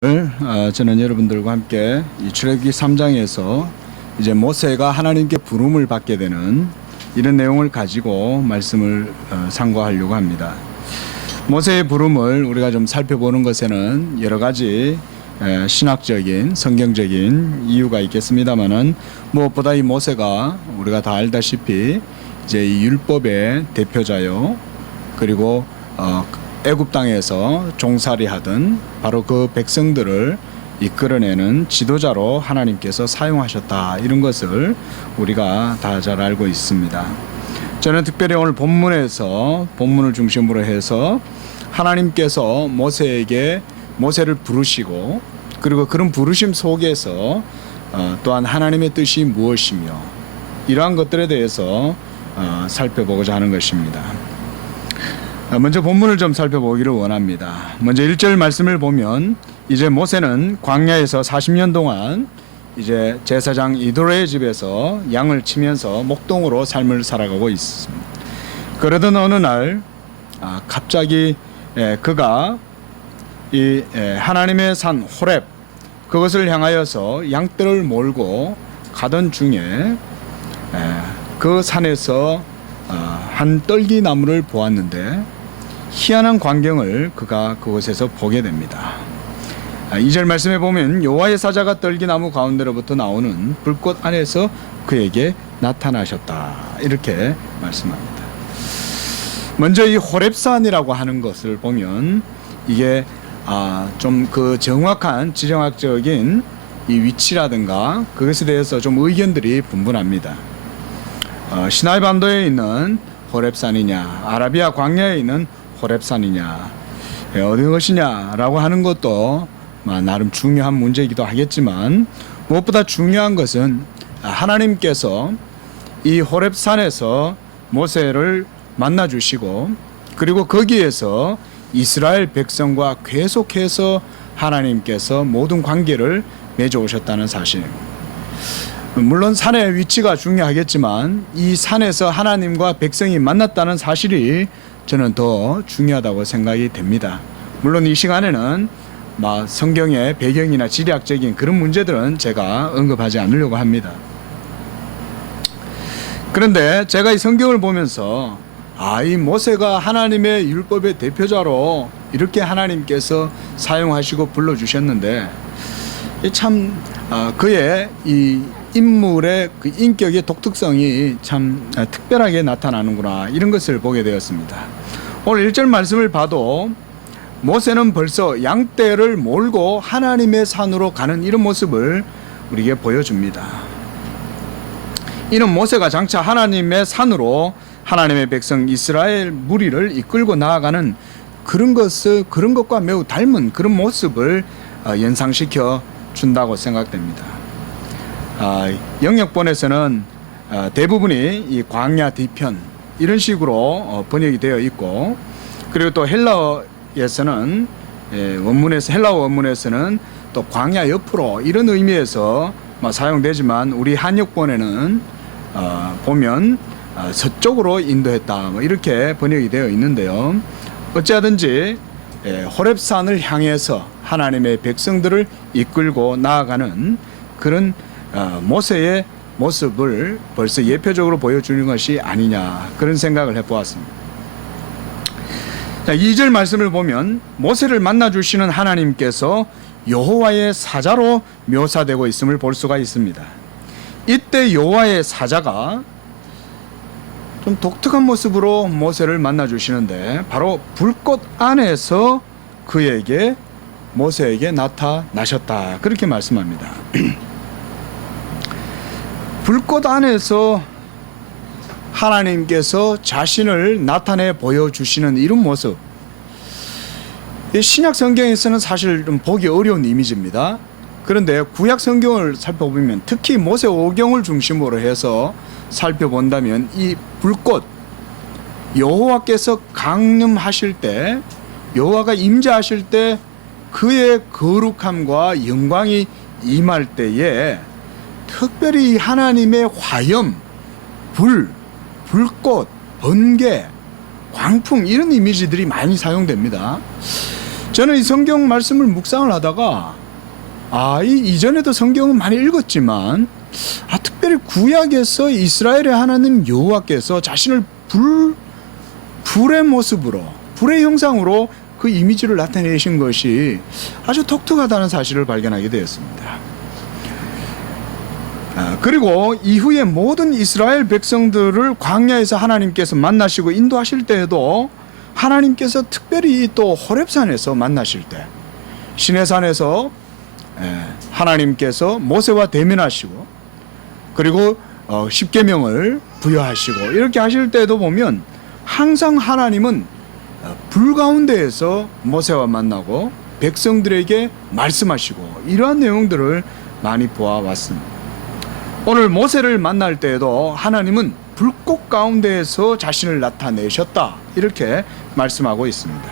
저는 여러분들과 함께 이 출애굽기 3장에서 이제 모세가 하나님께 부름을 받게 되는 이런 내용을 가지고 말씀을 상고하려고 합니다. 모세의 부름을 우리가 좀 살펴보는 것에는 여러 가지 신학적인 성경적인 이유가 있겠습니다만은 무엇보다 이 모세가 우리가 다 알다시피 이제 이 율법의 대표자요, 그리고 애굽 땅에서 종살이하던 바로 그 백성들을 이끌어내는 지도자로 하나님께서 사용하셨다, 이런 것을 우리가 다 잘 알고 있습니다. 저는 특별히 오늘 본문을 중심으로 해서 하나님께서 모세를 부르시고, 그리고 그런 부르심 속에서 또한 하나님의 뜻이 무엇이며 이러한 것들에 대해서 살펴보고자 하는 것입니다. 먼저 본문을 좀 살펴보기를 원합니다. 먼저 1절 말씀을 보면 이제 모세는 광야에서 40년 동안 이제 제사장 이도로의 집에서 양을 치면서 목동으로 삶을 살아가고 있습니다. 그러던 어느 날 갑자기 그가 이 하나님의 산 호렙, 그것을 향하여서 양떼를 몰고 가던 중에 그 산에서 한 떨기나무를 보았는데 희한한 광경을 그가 그곳에서 보게 됩니다. 2절 말씀에 보면 여호와의 사자가 떨기나무 가운데로부터 나오는 불꽃 안에서 그에게 나타나셨다, 이렇게 말씀합니다. 먼저 이 호렙산이라고 하는 것을 보면 이게 좀 그 정확한 지정학적인 이 위치라든가 그것에 대해서 좀 의견들이 분분합니다. 시나이 반도에 있는 호렙산이냐, 아라비아 광야에 있는 호렙산이냐, 어느 것이냐라고 하는 것도 나름 중요한 문제이기도 하겠지만, 무엇보다 중요한 것은 하나님께서 이 호렙산에서 모세를 만나 주시고, 그리고 거기에서 이스라엘 백성과 계속해서 하나님께서 모든 관계를 맺어 오셨다는 사실입니다. 물론 산의 위치가 중요하겠지만 이 산에서 하나님과 백성이 만났다는 사실이 저는 더 중요하다고 생각이 됩니다. 물론 이 시간에는 성경의 배경이나 지리학적인 그런 문제들은 제가 언급하지 않으려고 합니다. 그런데 제가 이 성경을 보면서 이 모세가 하나님의 율법의 대표자로 이렇게 하나님께서 사용하시고 불러주셨는데 참 그의 이 인물의 그 인격의 독특성이 참 특별하게 나타나는구나, 이런 것을 보게 되었습니다. 오늘 1절 말씀을 봐도 모세는 벌써 양떼를 몰고 하나님의 산으로 가는 이런 모습을 우리에게 보여줍니다. 이는 모세가 장차 하나님의 산으로 하나님의 백성 이스라엘 무리를 이끌고 나아가는 그런 것과 매우 닮은 그런 모습을 연상시켜 준다고 생각됩니다. 영역본에서는 대부분이 이 광야 뒤편 이런 식으로 번역이 되어 있고, 그리고 또 헬라어에서는 헬라어 원문에서는 또 광야 옆으로 이런 의미에서 사용되지만, 우리 한역본에는 보면 서쪽으로 인도했다, 이렇게 번역이 되어 있는데요. 어찌하든지 호렙산을 향해서 하나님의 백성들을 이끌고 나아가는 그런 모세의 모습을 벌써 예표적으로 보여주는 것이 아니냐, 그런 생각을 해보았습니다. 2절 말씀을 보면 모세를 만나주시는 하나님께서 여호와의 사자로 묘사되고 있음을 볼 수가 있습니다. 이때 여호와의 사자가 좀 독특한 모습으로 모세를 만나주시는데 바로 불꽃 안에서 모세에게 나타나셨다, 그렇게 말씀합니다. 불꽃 안에서 하나님께서 자신을 나타내 보여주시는 이런 모습, 신약 성경에서는 사실 좀 보기 어려운 이미지입니다. 그런데 구약 성경을 살펴보면, 특히 모세 오경을 중심으로 해서 살펴본다면 이 불꽃, 여호와께서 강림하실 때, 여호와가 임재하실 때 그의 거룩함과 영광이 임할 때에 특별히 하나님의 화염, 불꽃, 번개, 광풍, 이런 이미지들이 많이 사용됩니다. 저는 이 성경 말씀을 묵상을 하다가 이전에도 성경은 많이 읽었지만 특별히 구약에서 이스라엘의 하나님 여호와께서 자신을 불의 모습으로, 불의 형상으로 그 이미지를 나타내신 것이 아주 독특하다는 사실을 발견하게 되었습니다. 그리고 이후에 모든 이스라엘 백성들을 광야에서 하나님께서 만나시고 인도하실 때에도 하나님께서 특별히 또 호렙산에서 만나실 때, 시내산에서 하나님께서 모세와 대면하시고 그리고 십계명을 부여하시고 이렇게 하실 때도 보면 항상 하나님은 불 가운데에서 모세와 만나고 백성들에게 말씀하시고 이러한 내용들을 많이 보아왔습니다. 오늘 모세를 만날 때에도 하나님은 불꽃 가운데에서 자신을 나타내셨다 이렇게 말씀하고 있습니다.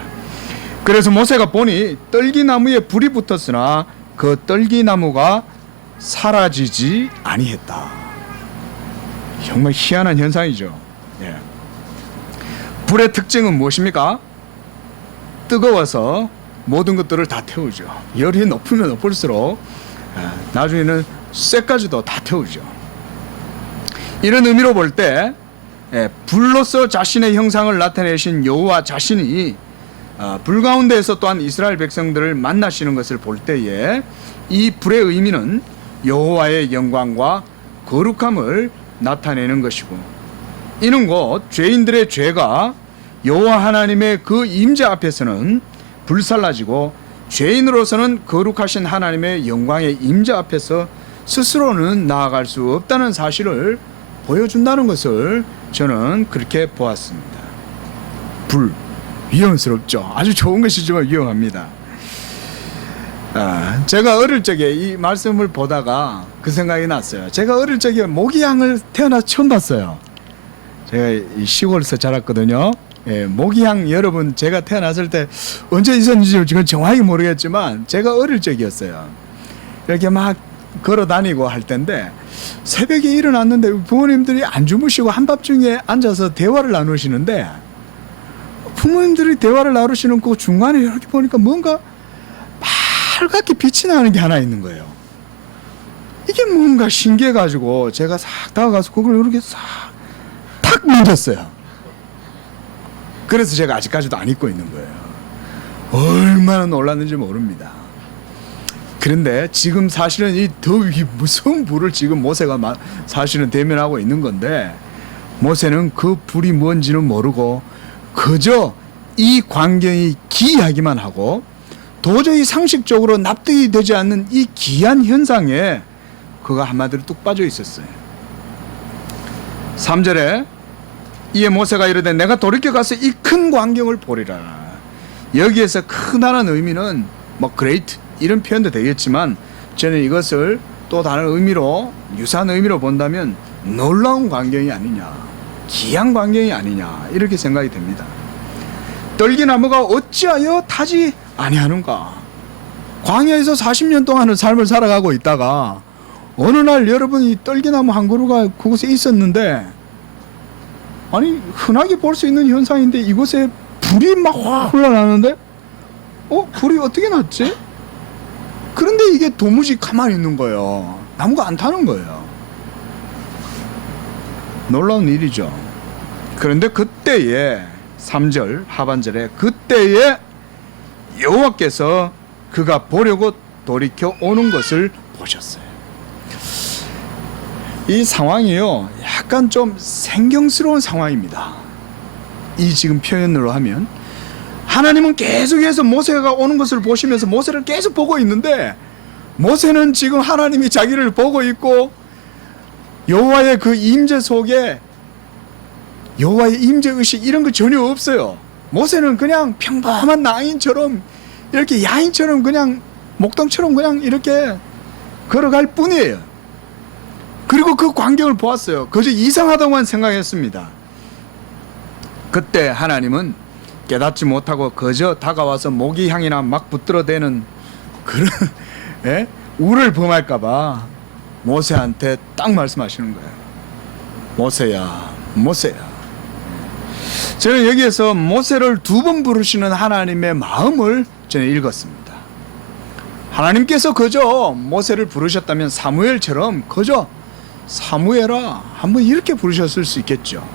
그래서 모세가 보니 떨기나무에 불이 붙었으나 그 떨기나무가 사라지지 아니했다. 정말 희한한 현상이죠. 불의 특징은 무엇입니까? 뜨거워서 모든 것들을 다 태우죠. 열이 높으면 높을수록 나중에는 쇠까지도 다 태우죠. 이런 의미로 볼 때 불로서 자신의 형상을 나타내신 여호와 자신이 불 가운데에서 또한 이스라엘 백성들을 만나시는 것을 볼 때에 이 불의 의미는 여호와의 영광과 거룩함을 나타내는 것이고, 이는 곧 죄인들의 죄가 여호와 하나님의 그 임재 앞에서는 불살라지고 죄인으로서는 거룩하신 하나님의 영광의 임재 앞에서 스스로는 나아갈 수 없다는 사실을 보여준다는 것을 저는 그렇게 보았습니다. 불, 위험스럽죠. 아주 좋은 것이지만 위험합니다. 제가 어릴 적에 이 말씀을 보다가 그 생각이 났어요. 제가 어릴 적에 모기향을 태어나서 처음 봤어요. 제가 이 시골에서 자랐거든요. 모기향, 여러분 제가 태어났을 때 언제 있었는지 지금 정확히 모르겠지만 제가 어릴 적이었어요. 이렇게 막 걸어 다니고 할 텐데 새벽에 일어났는데 부모님들이 안 주무시고 한밤중에 앉아서 대화를 나누시는데, 부모님들이 대화를 나누시는 그 중간에 이렇게 보니까 뭔가 빨갛게 빛이 나는 게 하나 있는 거예요. 이게 뭔가 신기해가지고 제가 싹 다가가서 그걸 이렇게 탁 만졌어요. 그래서 제가 아직까지도 안 잊고 있는 거예요. 얼마나 놀랐는지 모릅니다. 그런데 지금 사실은 이 더위 무서운 불을 지금 모세가 사실은 대면하고 있는 건데, 모세는 그 불이 뭔지는 모르고 그저 이 광경이 기이하기만 하고 도저히 상식적으로 납득이 되지 않는 이 기이한 현상에 그가 한마디로 뚝 빠져 있었어요. 3절에 이에 모세가 이르되 내가 돌이켜 가서 이 큰 광경을 보리라. 여기에서 크다는 의미는 뭐 great 이런 표현도 되겠지만 저는 이것을 또 다른 의미로, 유사한 의미로 본다면 놀라운 광경이 아니냐, 기이한 광경이 아니냐 이렇게 생각이 됩니다. 떨기나무가 어찌하여 타지 아니하는가. 광야에서 40년 동안의 삶을 살아가고 있다가 어느 날 여러분이 떨기나무 한 그루가 그곳에 있었는데, 아니 흔하게 볼 수 있는 현상인데 이곳에 불이 막 흘러나는데 불이 어떻게 났지? 그런데 이게 도무지 가만히 있는 거예요. 나무가 안 타는 거예요. 놀라운 일이죠. 그런데 그때에 3절 하반절에 그때에 여호와께서 그가 보려고 돌이켜 오는 것을 보셨어요. 이 상황이요, 약간 좀 생경스러운 상황입니다. 이 지금 표현으로 하면 하나님은 계속해서 모세가 오는 것을 보시면서 모세를 계속 보고 있는데, 모세는 지금 하나님이 자기를 보고 있고 여호와의 그 임재 속에 여호와의 임재 의식 이런 거 전혀 없어요. 모세는 그냥 평범한 낭인처럼 이렇게 야인처럼 그냥 목동처럼 그냥 이렇게 걸어갈 뿐이에요. 그리고 그 광경을 보았어요. 그저 이상하다고만 생각했습니다. 그때 하나님은 깨닫지 못하고 그저 다가와서 모기향이나 막 붙들어대는 그런 우를 범할까봐 모세한테 딱 말씀하시는 거예요. 모세야, 모세야. 저는 여기에서 모세를 두 번 부르시는 하나님의 마음을 저는 읽었습니다. 하나님께서 그저 모세를 부르셨다면 사무엘처럼 그저 사무엘아 한번 이렇게 부르셨을 수 있겠죠.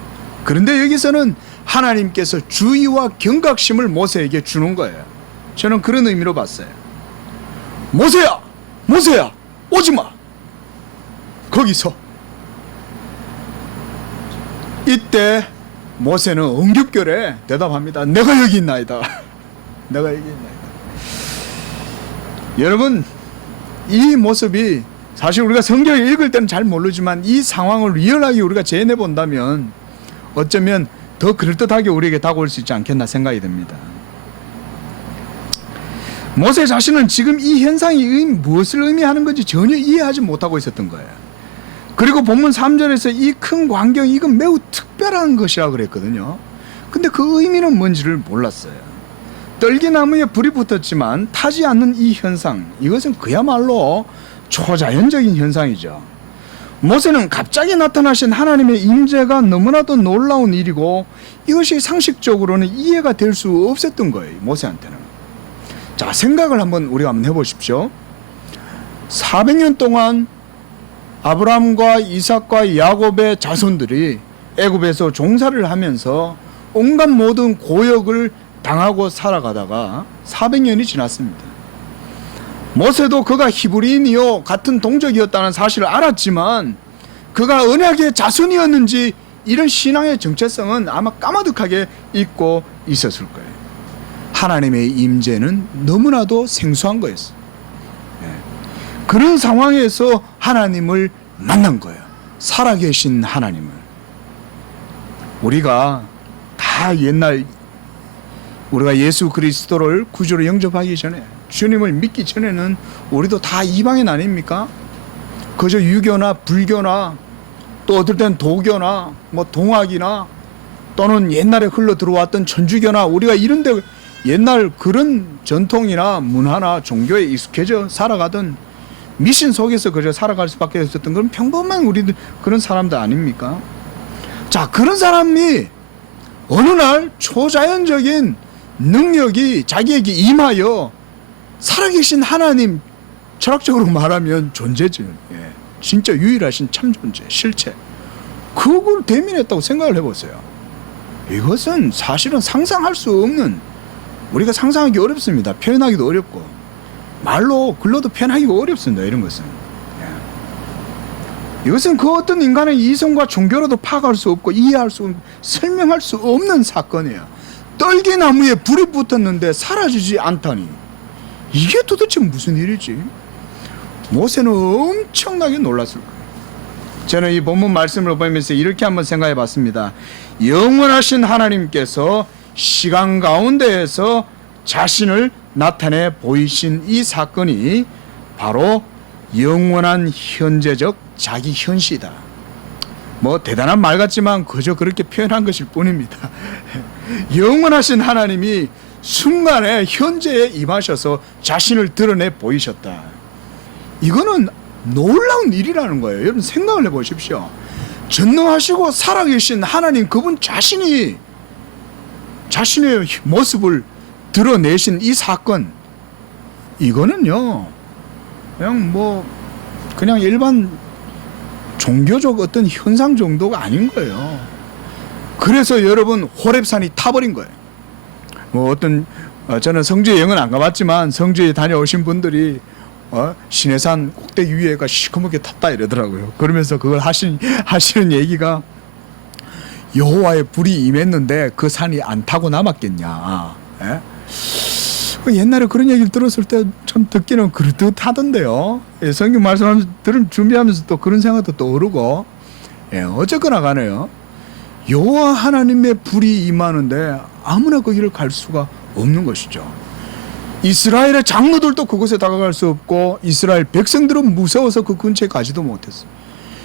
그런데 여기서는 하나님께서 주의와 경각심을 모세에게 주는 거예요. 저는 그런 의미로 봤어요. 모세야, 모세야, 오지마. 거기서. 이때 모세는 엉겹결에 대답합니다. 내가 여기 있나이다. 내가 여기 있나이다. 여러분, 이 모습이 사실 우리가 성경을 읽을 때는 잘 모르지만 이 상황을 리얼하게 우리가 재현해 본다면 어쩌면 더 그럴듯하게 우리에게 다가올 수 있지 않겠나 생각이 듭니다. 모세 자신은 지금 이 현상이 무엇을 의미하는 건지 전혀 이해하지 못하고 있었던 거예요. 그리고 본문 3절에서 이 큰 광경, 이건 매우 특별한 것이라고 그랬거든요. 근데 그 의미는 뭔지를 몰랐어요. 떨기나무에 불이 붙었지만 타지 않는 이 현상, 이것은 그야말로 초자연적인 현상이죠. 모세는 갑자기 나타나신 하나님의 임재가 너무나도 놀라운 일이고 이것이 상식적으로는 이해가 될 수 없었던 거예요. 모세한테는. 자, 생각을 우리가 한번 해보십시오. 400년 동안 아브라함과 이삭과 야곱의 자손들이 애굽에서 종사를 하면서 온갖 모든 고역을 당하고 살아가다가 400년이 지났습니다. 모세도 그가 히브리인이요 같은 동족이었다는 사실을 알았지만 그가 언약의 자손이었는지 이런 신앙의 정체성은 아마 까마득하게 잊고 있었을 거예요. 하나님의 임재는 너무나도 생소한 거였어요. 그런 상황에서 하나님을 만난 거예요. 살아계신 하나님을. 우리가 다 옛날 우리가 예수 그리스도를 구주로 영접하기 전에 주님을 믿기 전에는 우리도 다 이방인 아닙니까? 그저 유교나 불교나 또 어떨 땐 도교나 뭐 동학이나 또는 옛날에 흘러 들어왔던 천주교나 우리가 이런데 옛날 그런 전통이나 문화나 종교에 익숙해져 살아가던 미신 속에서 그저 살아갈 수밖에 없었던 그런 평범한 우리들 그런 사람들 아닙니까? 자, 그런 사람이 어느 날 초자연적인 능력이 자기에게 임하여 살아계신 하나님, 철학적으로 말하면 존재죠. 예, 진짜 유일하신 참존재, 실체. 그걸 대면했다고 생각을 해보세요. 이것은 사실은 상상할 수 없는, 우리가 상상하기 어렵습니다. 표현하기도 어렵고 말로 글로도 표현하기가 어렵습니다. 이런 것은. 예. 이것은 그 어떤 인간의 이성과 종교로도 파악할 수 없고 이해할 수 없고 설명할 수 없는 사건이에요. 떨기나무에 불이 붙었는데 사라지지 않다니 이게 도대체 무슨 일이지? 모세는 엄청나게 놀랐을 거예요. 저는 이 본문 말씀을 보면서 이렇게 한번 생각해 봤습니다. 영원하신 하나님께서 시간 가운데에서 자신을 나타내 보이신 이 사건이 바로 영원한 현재적 자기 현시다. 뭐 대단한 말 같지만 그저 그렇게 표현한 것일 뿐입니다. 영원하신 하나님이 순간에 현재에 임하셔서 자신을 드러내 보이셨다. 이거는 놀라운 일이라는 거예요. 여러분 생각을 해보십시오. 전능하시고 살아계신 하나님 그분 자신이 자신의 모습을 드러내신 이 사건, 이거는요 그냥 일반 종교적 어떤 현상 정도가 아닌 거예요. 그래서 여러분 호렙산이 타버린 거예요. 저는 성주에 영은 안 가봤지만 성주에 다녀오신 분들이 시내산 꼭대기 위에가 시커멓게 탔다 이러더라고요. 그러면서 그걸 하시는 얘기가 여호와의 불이 임했는데 그 산이 안 타고 남았겠냐. 예? 옛날에 그런 얘기를 들었을 때 참 듣기는 그럴듯하던데요. 예, 성경 말씀하면서 준비하면서 또 그런 생각도 떠오르고, 예, 어쨌거나 간에요. 여호와 하나님의 불이 임하는데 아무나 거기를 갈 수가 없는 것이죠. 이스라엘의 장로들도 그곳에 다가갈 수 없고 이스라엘 백성들은 무서워서 그 근처에 가지도 못했어요.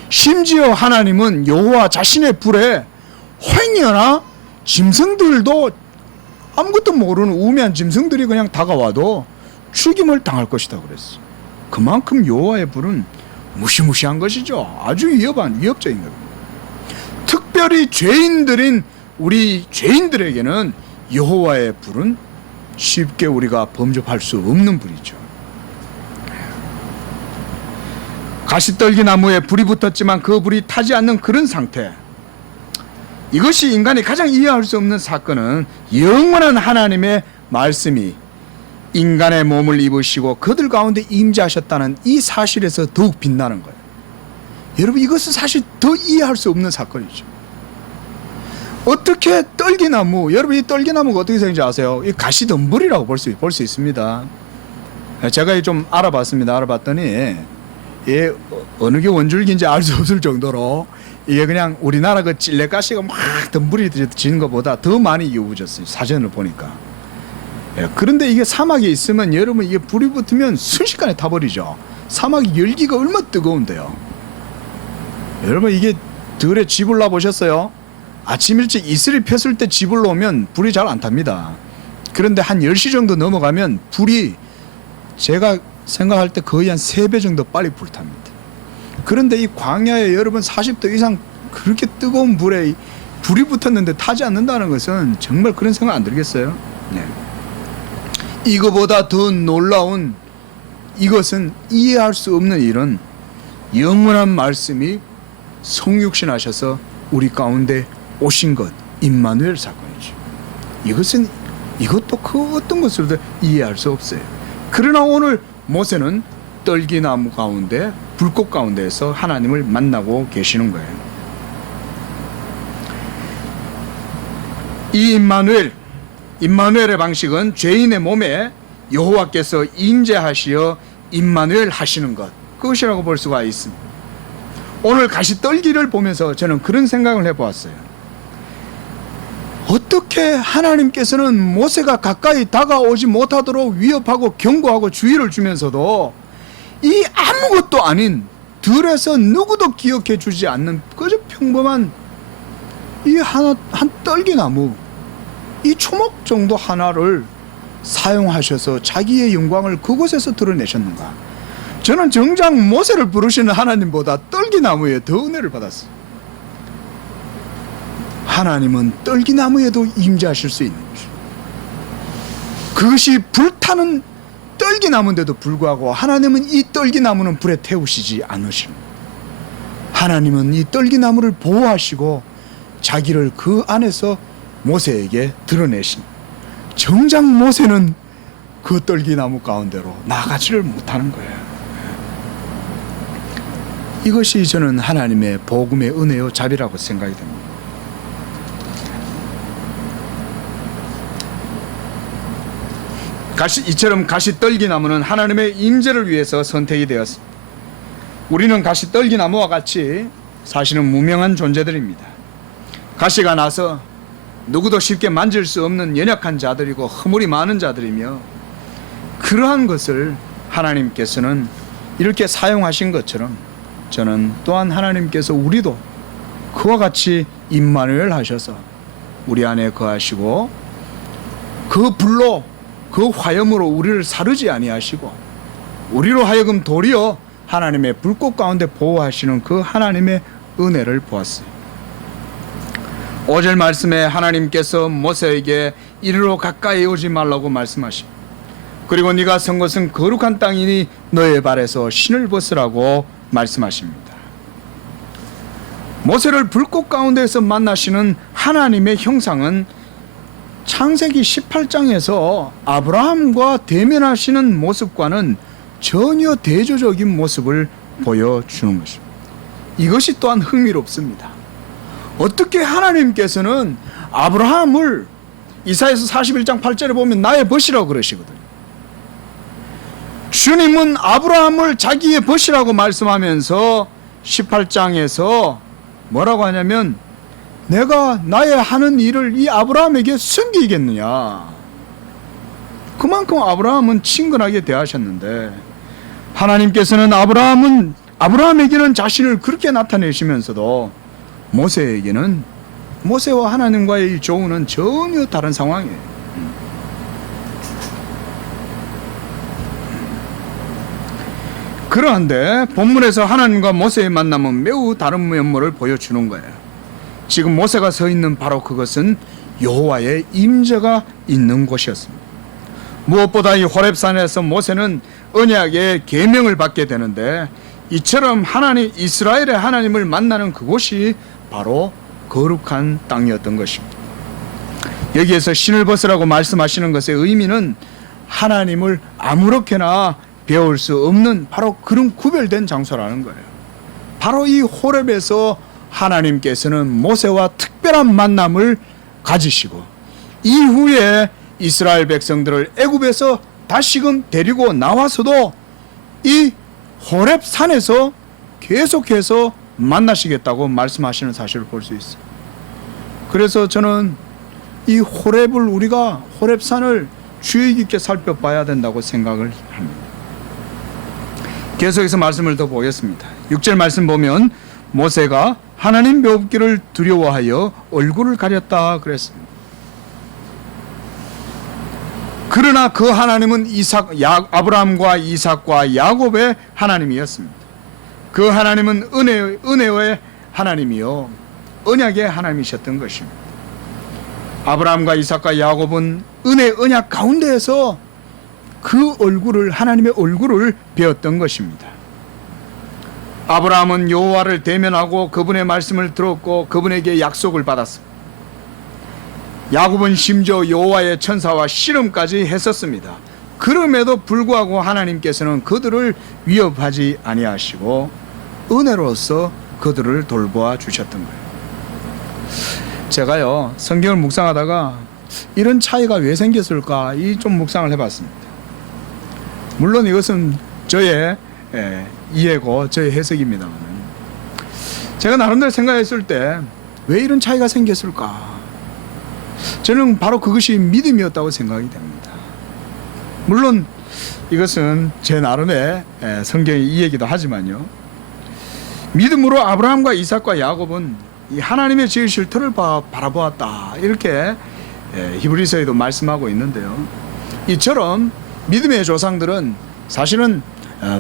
심지어 하나님은 여호와 자신의 불에 황녀나 짐승들도 아무것도 모르는 우매한 짐승들이 그냥 다가와도 죽임을 당할 것이다 그랬어요. 그만큼 여호와의 불은 무시무시한 것이죠. 아주 위협적인 겁니다. 특별히 죄인들인 우리 죄인들에게는 여호와의 불은 쉽게 우리가 범접할 수 없는 불이죠. 가시떨기 나무에 불이 붙었지만 그 불이 타지 않는 그런 상태, 이것이 인간이 가장 이해할 수 없는 사건은 영원한 하나님의 말씀이 인간의 몸을 입으시고 그들 가운데 임재하셨다는 이 사실에서 더욱 빛나는 거예요. 여러분, 이것은 사실 더 이해할 수 없는 사건이죠. 어떻게 떨기나무, 여러분 이 떨기나무가 어떻게 생긴지 아세요? 이 가시덤불이라고 볼 수 있습니다. 제가 좀 알아봤더니 예, 어느 게 원줄기인지 알 수 없을 정도로 이게 그냥 우리나라 그 찔레가시가 막 덤불이 지는 것보다 더 많이 이루어졌어요. 사진을 보니까. 예, 그런데 이게 사막에 있으면 여러분 이게 불이 붙으면 순식간에 타버리죠. 사막이 열기가 얼마나 뜨거운데요. 여러분 이게 들에 쥐불 보셨어요? 아침 일찍 이슬이 폈을 때 쥐불 오면 불이 잘 안 탑니다. 그런데 한 10시 정도 넘어가면 불이 제가 생각할 때 거의 한 3배 정도 빨리 불탑니다. 그런데 이 광야에 여러분 40도 이상 그렇게 뜨거운 불에 불이 붙었는데 타지 않는다는 것은 정말 그런 생각 안 들겠어요? 네. 이거보다 더 놀라운, 이것은 이해할 수 없는 일은 영원한 말씀이 성육신 하셔서 우리 가운데 오신 것, 임마누엘 사건이죠. 이것도 그 어떤 것으로도 이해할 수 없어요. 그러나 오늘 모세는 떨기나무 가운데, 불꽃 가운데에서 하나님을 만나고 계시는 거예요. 이 임마누엘의 방식은 죄인의 몸에 여호와께서 임재하시어 임마누엘 하시는 것, 그것이라고 볼 수가 있습니다. 오늘 가시떨기를 보면서 저는 그런 생각을 해보았어요. 어떻게 하나님께서는 모세가 가까이 다가오지 못하도록 위협하고 경고하고 주의를 주면서도 이 아무것도 아닌 들에서 누구도 기억해 주지 않는 그저 평범한 이 한 떨기나무, 이 초목 정도 하나를 사용하셔서 자기의 영광을 그곳에서 드러내셨는가? 저는 정작 모세를 부르시는 하나님보다 떨기나무에 더 은혜를 받았어요. 하나님은 떨기나무에도 임재하실 수 있는 것이죠. 그것이 불타는 떨기나무인데도 불구하고 하나님은 이 떨기나무는 불에 태우시지 않으십니다. 하나님은 이 떨기나무를 보호하시고 자기를 그 안에서 모세에게 드러내십니다. 정작 모세는 그 떨기나무 가운데로 나가지를 못하는 거예요. 이것이 저는 하나님의 복음의 은혜요 자비라고 생각이 됩니다. 이처럼 가시떨기나무는 하나님의 임재를 위해서 선택이 되었습니다. 우리는 가시떨기나무와 같이 사실은 무명한 존재들입니다. 가시가 나서 누구도 쉽게 만질 수 없는 연약한 자들이고 허물이 많은 자들이며, 그러한 것을 하나님께서는 이렇게 사용하신 것처럼 저는 또한 하나님께서 우리도 그와 같이 임마누엘 하셔서 우리 안에 거하시고 그 불로 그 화염으로 우리를 사르지 아니하시고 우리로 하여금 도리어 하나님의 불꽃 가운데 보호하시는 그 하나님의 은혜를 보았어요. 5절 말씀에 하나님께서 모세에게 이리로 가까이 오지 말라고 말씀하시고, 그리고 네가 선 것은 거룩한 땅이니 너의 발에서 신을 벗으라고 말씀하십니다. 모세를 불꽃 가운데에서 만나시는 하나님의 형상은 창세기 18장에서 아브라함과 대면하시는 모습과는 전혀 대조적인 모습을 보여주는 것입니다. 이것이 또한 흥미롭습니다. 어떻게 하나님께서는 아브라함을 이사야서 41장 8절에 보면 나의 벗이라고 그러시거든요. 주님은 아브라함을 자기의 벗이라고 말씀하면서 18장에서 뭐라고 하냐면, 내가 나의 하는 일을 이 아브라함에게 숨기겠느냐. 그만큼 아브라함은 친근하게 대하셨는데, 하나님께서는 아브라함에게는 자신을 그렇게 나타내시면서도 모세에게는, 모세와 하나님과의 이 조우는 전혀 다른 상황이에요. 그러한데 본문에서 하나님과 모세의 만남은 매우 다른 면모를 보여주는 거예요. 지금 모세가 서 있는 바로 그것은 여호와의 임재가 있는 곳이었습니다. 무엇보다 이 호렙산에서 모세는 언약의 계명을 받게 되는데, 이처럼 하나님, 이스라엘의 하나님을 만나는 그곳이 바로 거룩한 땅이었던 것입니다. 여기에서 신을 벗으라고 말씀하시는 것의 의미는 하나님을 아무렇게나 배울 수 없는 바로 그런 구별된 장소라는 거예요. 바로 이 호렙에서 하나님께서는 모세와 특별한 만남을 가지시고, 이후에 이스라엘 백성들을 애굽에서 다시금 데리고 나와서도 이 호렙 산에서 계속해서 만나시겠다고 말씀하시는 사실을 볼 수 있어요. 그래서 저는 이 호렙을, 우리가 호렙 산을 주의 깊게 살펴봐야 된다고 생각을 합니다. 계속해서 말씀을 더 보겠습니다. 6절 말씀 보면 모세가 하나님 묘기를 두려워하여 얼굴을 가렸다 그랬습니다. 그러나 그 하나님은 아브라함과 이삭과 야곱의 하나님이었습니다. 그 하나님은 은혜의 하나님이요 언약의 하나님이셨던 것입니다. 아브라함과 이삭과 야곱은 은혜 언약 가운데에서 그 얼굴을, 하나님의 얼굴을 배웠던 것입니다. 아브라함은 여호와를 대면하고 그분의 말씀을 들었고 그분에게 약속을 받았습니다. 야곱은 심지어 여호와의 천사와 씨름까지 했었습니다. 그럼에도 불구하고 하나님께서는 그들을 위협하지 아니하시고 은혜로서 그들을 돌보아 주셨던 거예요. 제가요, 성경을 묵상하다가 이런 차이가 왜 생겼을까 좀 묵상을 해봤습니다. 물론 이것은 저의 이해고 저의 해석입니다만, 제가 나름대로 생각했을 때 왜 이런 차이가 생겼을까? 저는 바로 그것이 믿음이었다고 생각이 됩니다. 물론 이것은 제 나름의 성경의 이해이기도 하지만요, 믿음으로 아브라함과 이삭과 야곱은 이 하나님의 지으실 터를 바라보았다, 이렇게 히브리서에도 말씀하고 있는데요, 이처럼 믿음의 조상들은 사실은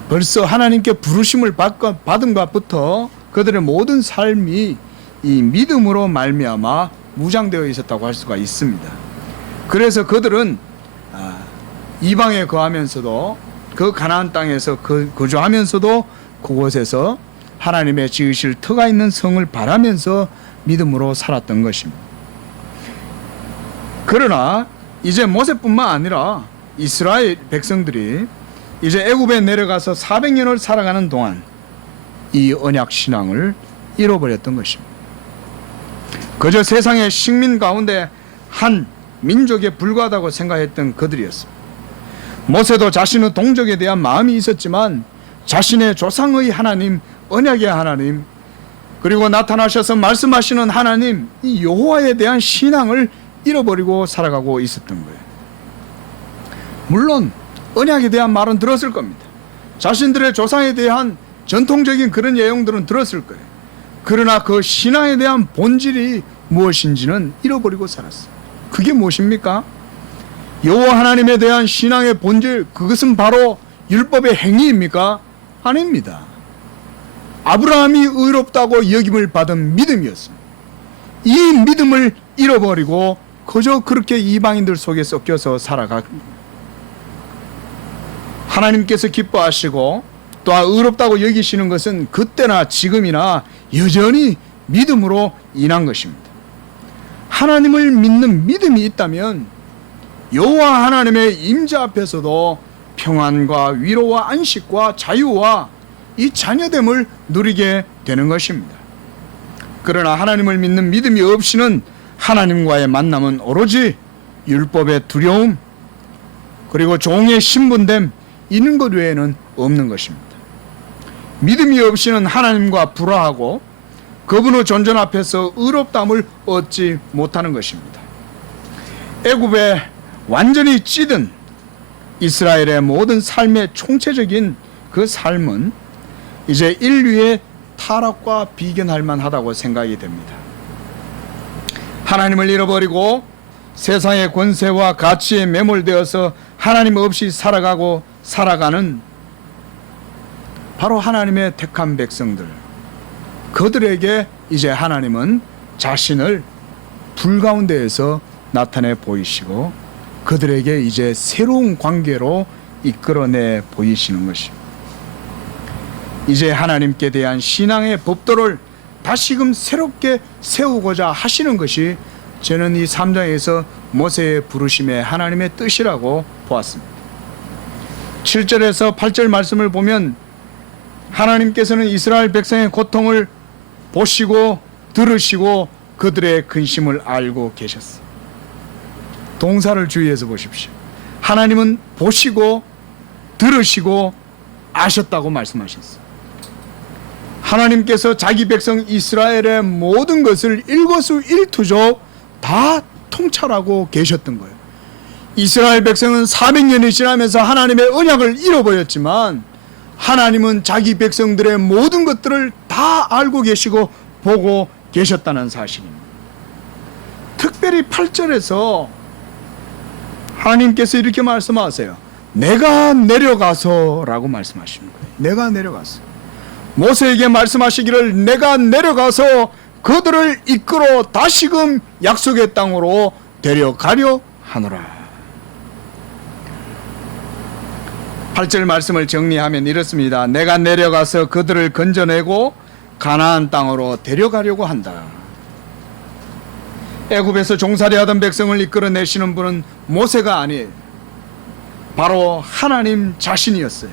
벌써 하나님께 부르심을 받은 것부터 그들의 모든 삶이 이 믿음으로 말미암아 무장되어 있었다고 할 수가 있습니다. 그래서 그들은 이방에 거하면서도, 그 가나안 땅에서 거주하면서도 그곳에서 하나님의 지으실 터가 있는 성을 바라면서 믿음으로 살았던 것입니다. 그러나 이제 모세뿐만 아니라 이스라엘 백성들이 이제 애굽에 내려가서 400년을 살아가는 동안 이 언약 신앙을 잃어버렸던 것입니다. 그저 세상의 식민 가운데 한 민족에 불과하다고 생각했던 그들이었습니다. 모세도 자신의 동족에 대한 마음이 있었지만 자신의 조상의 하나님, 언약의 하나님, 그리고 나타나셔서 말씀하시는 하나님, 이 여호와에 대한 신앙을 잃어버리고 살아가고 있었던 거예요. 물론 언약에 대한 말은 들었을 겁니다. 자신들의 조상에 대한 전통적인 그런 내용들은 들었을 거예요. 그러나 그 신앙에 대한 본질이 무엇인지는 잃어버리고 살았어요. 그게 무엇입니까? 여호와 하나님에 대한 신앙의 본질, 그것은 바로 율법의 행위입니까? 아닙니다. 아브라함이 의롭다고 여김을 받은 믿음이었습니다. 이 믿음을 잃어버리고 그저 그렇게 이방인들 속에 섞여서 하나님께서 기뻐하시고 또한 의롭다고 여기시는 것은 그때나 지금이나 여전히 믿음으로 인한 것입니다. 하나님을 믿는 믿음이 있다면 여호와 하나님의 임재 앞에서도 평안과 위로와 안식과 자유와 이 자녀됨을 누리게 되는 것입니다. 그러나 하나님을 믿는 믿음이 없이는 하나님과의 만남은 오로지 율법의 두려움, 그리고 종의 신분됨, 이런 것 외에는 없는 것입니다. 믿음이 없이는 하나님과 불화하고 그분의 존전 앞에서 의롭다함을 얻지 못하는 것입니다. 애굽에 완전히 찌든 이스라엘의 모든 삶의 총체적인 그 삶은 이제 인류의 타락과 비견할 만하다고 생각이 됩니다. 하나님을 잃어버리고 세상의 권세와 가치에 매몰되어서 하나님 없이 살아가는 바로 하나님의 택한 백성들, 그들에게 이제 하나님은 자신을 불 가운데에서 나타내 보이시고 그들에게 이제 새로운 관계로 이끌어내 보이시는 것입니다. 이제 하나님께 대한 신앙의 법도를 다시금 새롭게 세우고자 하시는 것이 저는 이 3장에서 모세의 부르심의 하나님의 뜻이라고 보았습니다. 7절에서 8절 말씀을 보면 하나님께서는 이스라엘 백성의 고통을 보시고 들으시고 그들의 근심을 알고 계셨어요. 동사를 주의해서 보십시오. 하나님은 보시고 들으시고 아셨다고 말씀하셨어요. 하나님께서 자기 백성 이스라엘의 모든 것을 일거수일투족 다 통찰하고 계셨던 거예요. 이스라엘 백성은 400년이 지나면서 하나님의 언약을 잃어버렸지만 하나님은 자기 백성들의 모든 것들을 다 알고 계시고 보고 계셨다는 사실입니다. 특별히 8절에서 하나님께서 이렇게 말씀하세요. 내가 내려가서 라고 말씀하시는 거예요. 내가 내려가서. 모세에게 말씀하시기를 내가 내려가서 그들을 이끌어 다시금 약속의 땅으로 데려가려 하노라. 8절 말씀을 정리하면 이렇습니다. 내가 내려가서 그들을 건져내고 가나안 땅으로 데려가려고 한다. 애굽에서 종살이 하던 백성을 이끌어내시는 분은 모세가 아니에요. 바로 하나님 자신이었어요.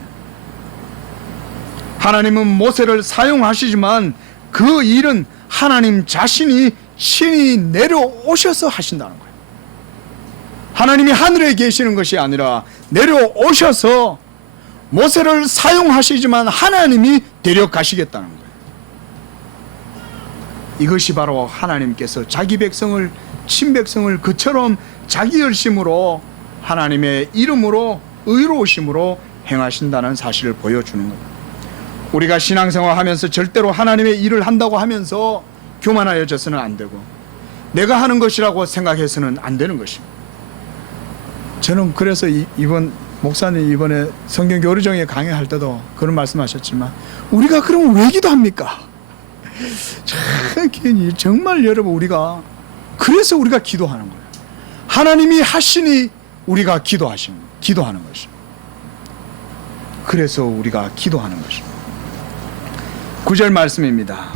하나님은 모세를 사용하시지만 그 일은 하나님 자신이 신이 내려오셔서 하신다는 거예요. 하나님이 하늘에 계시는 것이 아니라 내려오셔서 모세를 사용하시지만 하나님이 데려가시겠다는 거예요. 이것이 바로 하나님께서 자기 백성을, 친백성을 그처럼 자기 열심으로 하나님의 이름으로 의로우심으로 행하신다는 사실을 보여주는 겁니다. 우리가 신앙생활 하면서 절대로 하나님의 일을 한다고 하면서 교만하여져서는 안 되고 내가 하는 것이라고 생각해서는 안 되는 것입니다. 저는 그래서 이번 목사님 이번에 성경 교리정에 강의할 때도 그런 말씀하셨지만 우리가 그럼 왜 기도합니까? 정말 여러분 우리가 그래서 우리가 기도하는 거예요. 하나님이 하시니 우리가 기도하는 것입니다. 그래서 우리가 기도하는 것입니다. 9절 말씀입니다.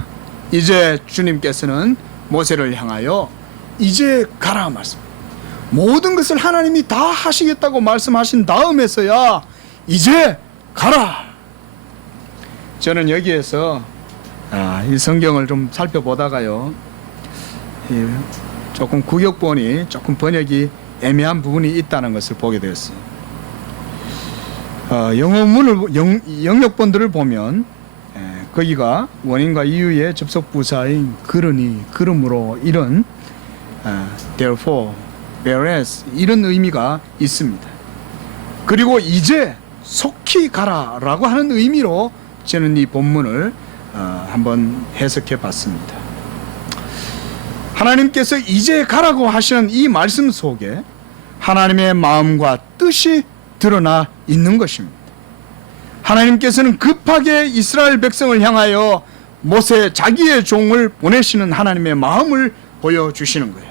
이제 주님께서는 모세를 향하여 이제 가라 말씀. 모든 것을 하나님이 다 하시겠다고 말씀하신 다음에서야 이제 가라. 저는 여기에서 이 성경을 좀 살펴보다가요, 조금 구역본이 조금 번역이 애매한 부분이 있다는 것을 보게 되었어요. 영어문을 영역본들을 보면 거기가 원인과 이유의 접속 부사인 그러니, 그러므로, 이런 therefore, whereas 이런 의미가 있습니다. 그리고 이제 속히 가라라고 하는 의미로 저는 이 본문을 한번 해석해 봤습니다. 하나님께서 이제 가라고 하시는 이 말씀 속에 하나님의 마음과 뜻이 드러나 있는 것입니다. 하나님께서는 급하게 이스라엘 백성을 향하여 모세 자기의 종을 보내시는 하나님의 마음을 보여주시는 거예요.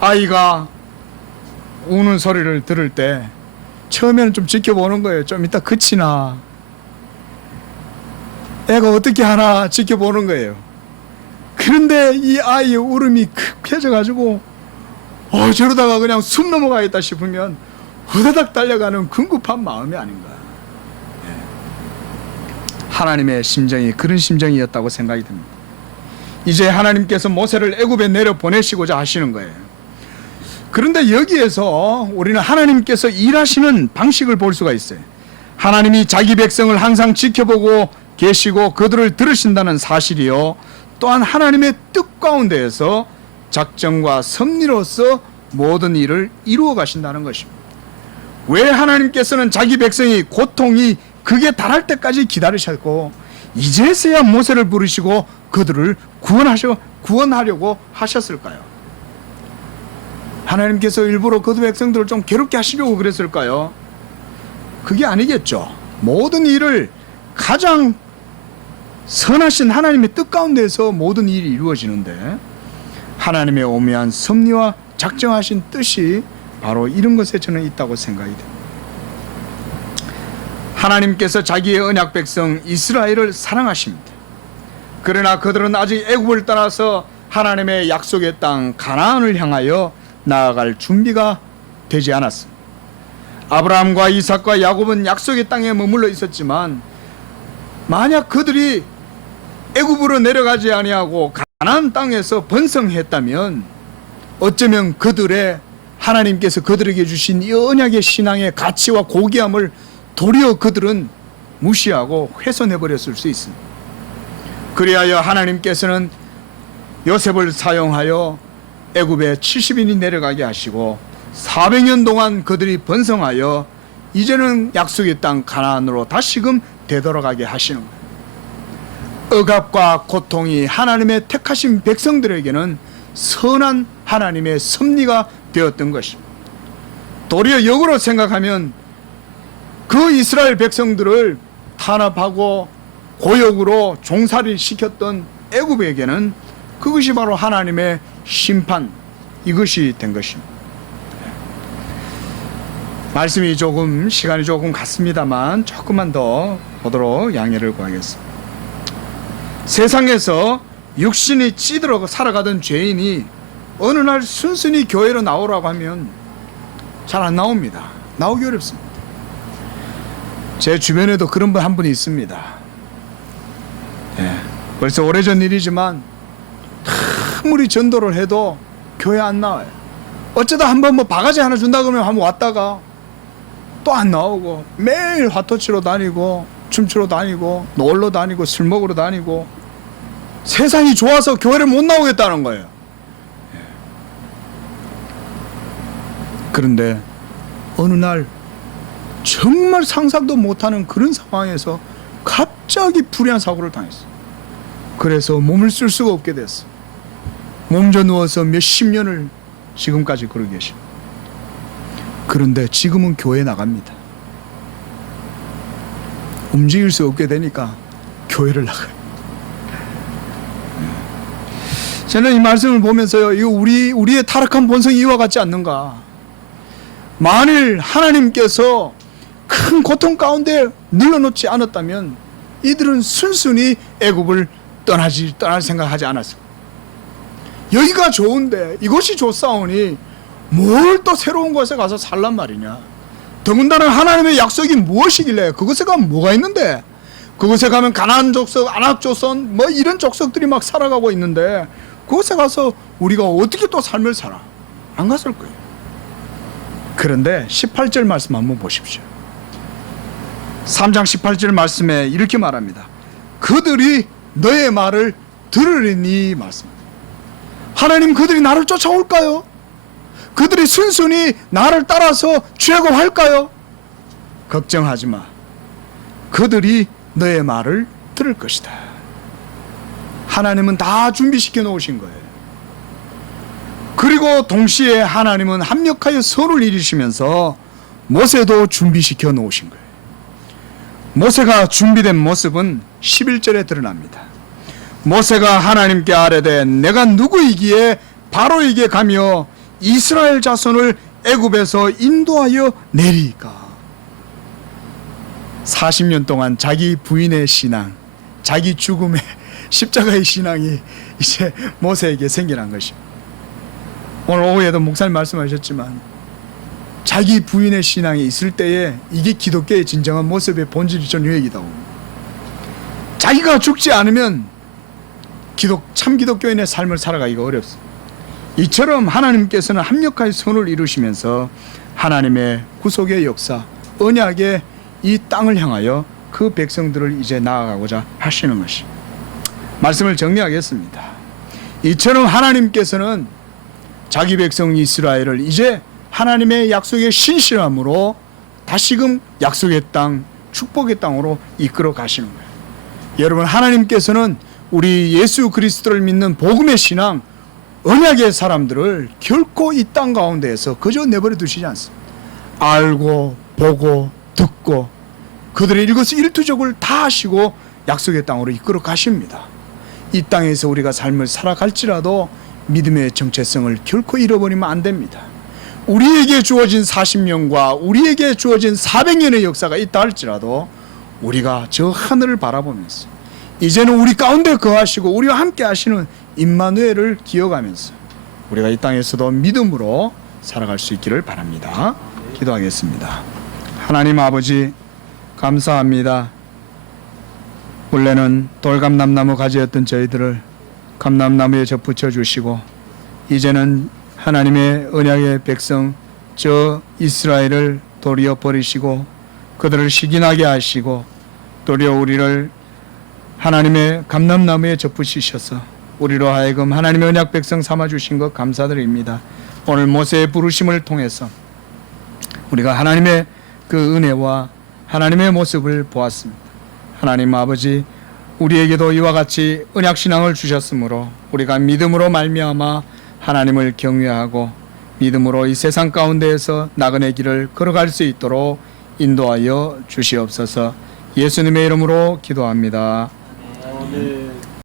아이가 우는 소리를 들을 때 처음에는 좀 지켜보는 거예요. 좀 이따 그치나, 애가 어떻게 하나 지켜보는 거예요. 그런데 이 아이의 울음이 급해져가지고 저러다가 그냥 숨 넘어가겠다 싶으면 후다닥 달려가는 궁급한 마음이 아닌가. 하나님의 심정이 그런 심정이었다고 생각이 듭니다. 이제 하나님께서 모세를 애굽에 내려 보내시고자 하시는 거예요. 그런데 여기에서 우리는 하나님께서 일하시는 방식을 볼 수가 있어요. 하나님이 자기 백성을 항상 지켜보고 계시고 그들을 들으신다는 사실이요, 또한 하나님의 뜻 가운데에서 작정과 섭리로서 모든 일을 이루어 가신다는 것입니다. 왜 하나님께서는 자기 백성이 고통이 극에 달할 때까지 기다리셨고 이제서야 모세를 부르시고 그들을 구원하려고 하셨을까요? 하나님께서 일부러 그 백성들을 좀 괴롭게 하시려고 그랬을까요? 그게 아니겠죠. 모든 일을 가장 선하신 하나님의 뜻 가운데서 모든 일이 이루어지는데 하나님의 오묘한 섭리와 작정하신 뜻이 바로 이런 것에 저는 있다고 생각이 됩니다. 하나님께서 자기의 언약 백성 이스라엘을 사랑하십니다. 그러나 그들은 아직 애굽을 떠나서 하나님의 약속의 땅 가나안을 향하여 나아갈 준비가 되지 않았습니다. 아브라함과 이삭과 야곱은 약속의 땅에 머물러 있었지만 만약 그들이 애굽으로 내려가지 아니하고 가나안 땅에서 번성했다면 어쩌면 그들의 하나님께서 그들에게 주신 이 언약의 신앙의 가치와 고귀함을 도리어 그들은 무시하고 훼손해 버렸을 수 있습니다. 그리하여 하나님께서는 요셉을 사용하여 애굽에 70인이 내려가게 하시고 400년 동안 그들이 번성하여 이제는 약속의 땅 가나안으로 다시금 되돌아가게 하시는 거예요. 억압과 고통이 하나님의 택하신 백성들에게는 선한 하나님의 섭리가 되었던 것입니다. 도리어 역으로 생각하면 그 이스라엘 백성들을 탄압하고 고역으로 종살이 시켰던 애굽에게는 그것이 바로 하나님의 심판, 이것이 된 것입니다. 말씀이 조금 시간이 조금 갔습니다만 조금만 더 보도록 양해를 구하겠습니다. 세상에서 육신이 찌들어 살아가던 죄인이 어느 날 순순히 교회로 나오라고 하면 잘 안 나옵니다. 나오기 어렵습니다. 제 주변에도 그런 분 한 분이 있습니다. 벌써 오래전 일이지만 아무리 전도를 해도 교회 안 나와요. 어쩌다 한번 뭐 바가지 하나 준다 그러면 한번 왔다가 또 안 나오고 매일 화토치러 다니고 춤추러 다니고 놀러 다니고 술 먹으러 다니고 세상이 좋아서 교회를 못 나오겠다는 거예요. 그런데 어느 날 정말 상상도 못하는 그런 상황에서 갑자기 불의한 사고를 당했어요. 그래서 몸을 쓸 수가 없게 됐어요. 몸져 누워서 몇십 년을 지금까지 그러고 계십니다. 그런데 지금은 교회 나갑니다. 움직일 수 없게 되니까 교회를 나가요. 저는 이 말씀을 보면서요, 이거 우리의 타락한 본성이 이와 같지 않는가? 만일 하나님께서 큰 고통 가운데 늘어놓지 않았다면 이들은 순순히 애굽을 떠날 생각하지 않았어요. 여기가 좋은데 이것이 좋사오니 뭘 또 새로운 곳에 가서 살란 말이냐. 더군다나 하나님의 약속이 무엇이길래 그곳에 가면 뭐가 있는데, 그곳에 가면 가나안 족속, 아낙 조선 뭐 이런 족속들이 막 살아가고 있는데 그곳에 가서 우리가 어떻게 또 삶을 살아? 안 갔을 거예요. 그런데 18절 말씀 한번 보십시오. 3장 18절 말씀에 이렇게 말합니다. 그들이 너의 말을 들으리니 말씀. 하나님, 그들이 나를 쫓아올까요? 그들이 순순히 나를 따라서 죄고할까요? 걱정하지 마. 그들이 너의 말을 들을 것이다. 하나님은 다 준비시켜 놓으신 거예요. 그리고 동시에 하나님은 합력하여 선을 이루시면서 모세도 준비시켜 놓으신 거예요. 모세가 준비된 모습은 11절에 드러납니다. 모세가 하나님께 아뢰되 내가 누구이기에 바로에게 가며 이스라엘 자손을 애굽에서 인도하여 내리까. 40년 동안 자기 부인의 신앙, 자기 죽음의 십자가의 신앙이 이제 모세에게 생겨난 것입니다. 오늘 오후에도 목사님 말씀하셨지만 자기 부인의 신앙이 있을 때에 이게 기독교의 진정한 모습의 본질이 전 유익이다고. 자기가 죽지 않으면 참 기독교인의 삶을 살아가기가 어렵습니다. 이처럼 하나님께서는 합력하여 선을 이루시면서 하나님의 구속의 역사, 언약의 이 땅을 향하여 그 백성들을 이제 나아가고자 하시는 것이. 말씀을 정리하겠습니다. 이처럼 하나님께서는 자기 백성 이스라엘을 이제 하나님의 약속의 신실함으로 다시금 약속의 땅, 축복의 땅으로 이끌어 가시는 거예요. 여러분, 하나님께서는 우리 예수 그리스도를 믿는 복음의 신앙, 언약의 사람들을 결코 이 땅 가운데에서 그저 내버려 두시지 않습니다. 알고 보고 듣고 그들의 일거수일투족을 다 하시고 약속의 땅으로 이끌어 가십니다. 이 땅에서 우리가 삶을 살아갈지라도 믿음의 정체성을 결코 잃어버리면 안 됩니다. 우리에게 주어진 40년과 우리에게 주어진 400년의 역사가 있다 할지라도 우리가 저 하늘을 바라보면서 이제는 우리 가운데 거하시고 우리와 함께 하시는 임마누엘을 기억하면서 우리가 이 땅에서도 믿음으로 살아갈 수 있기를 바랍니다. 기도하겠습니다. 하나님 아버지 감사합니다. 원래는 돌감람나무 가지였던 저희들을 감람나무에 접붙여 주시고 이제는 하나님의 언약의 백성 저 이스라엘을 도리어 버리시고 그들을 시기나게 하시고 도리어 우리를 하나님의 감람나무에 접붙이셔서 우리로 하여금 하나님의 언약 백성 삼아 주신 것 감사드립니다. 오늘 모세의 부르심을 통해서 우리가 하나님의 그 은혜와 하나님의 모습을 보았습니다. 하나님 아버지 우리에게도 이와 같이 언약신앙을 주셨으므로 우리가 믿음으로 말미암아 하나님을 경외하고 믿음으로 이 세상 가운데에서 나그네 길을 걸어갈 수 있도록 인도하여 주시옵소서. 예수님의 이름으로 기도합니다. 아멘.